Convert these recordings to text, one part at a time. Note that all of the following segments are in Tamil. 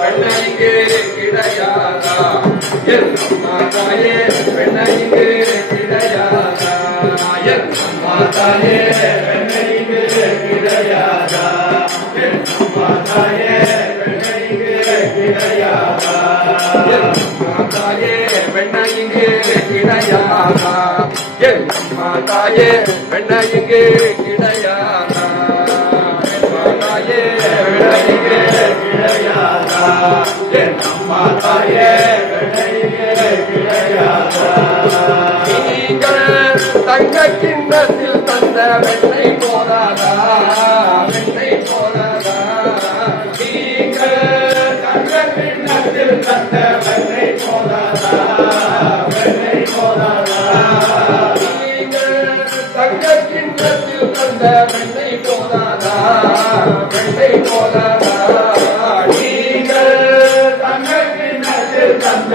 பெண்ணைக்கு கிடையாதா பெண்ணைக்கு பெண்மகனாயே பெண்ண இங்கே கிடையாதா? பெண்மகனாயே பெண்ண இங்கே கிடையாதா? என் அம்மா தாயே பெண்ண இங்கே கிடையாதா? நீங்கள் தங்க கிண்ணத்தில் தந்த வெண்ணை போதாதா? வெண்ணை போதாதா? நீங்கள் தங்க கிண்ணத்தில் தந்த வெண்ணை போதாதா? வெண்ணை போதாதா? கண்ட வெண்ணை போதாதா வெண்ணை போதாதா நீங்கள் தங்கள் தந்த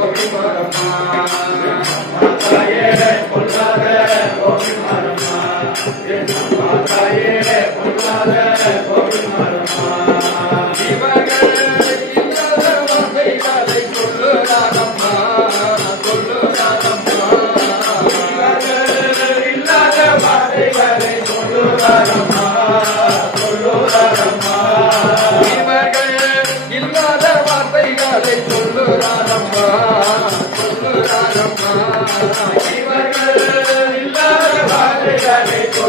சொல்லுறாரம்மா இவர்கள் இல்லாத வார்த்தைகளை சொல்லுறாரம்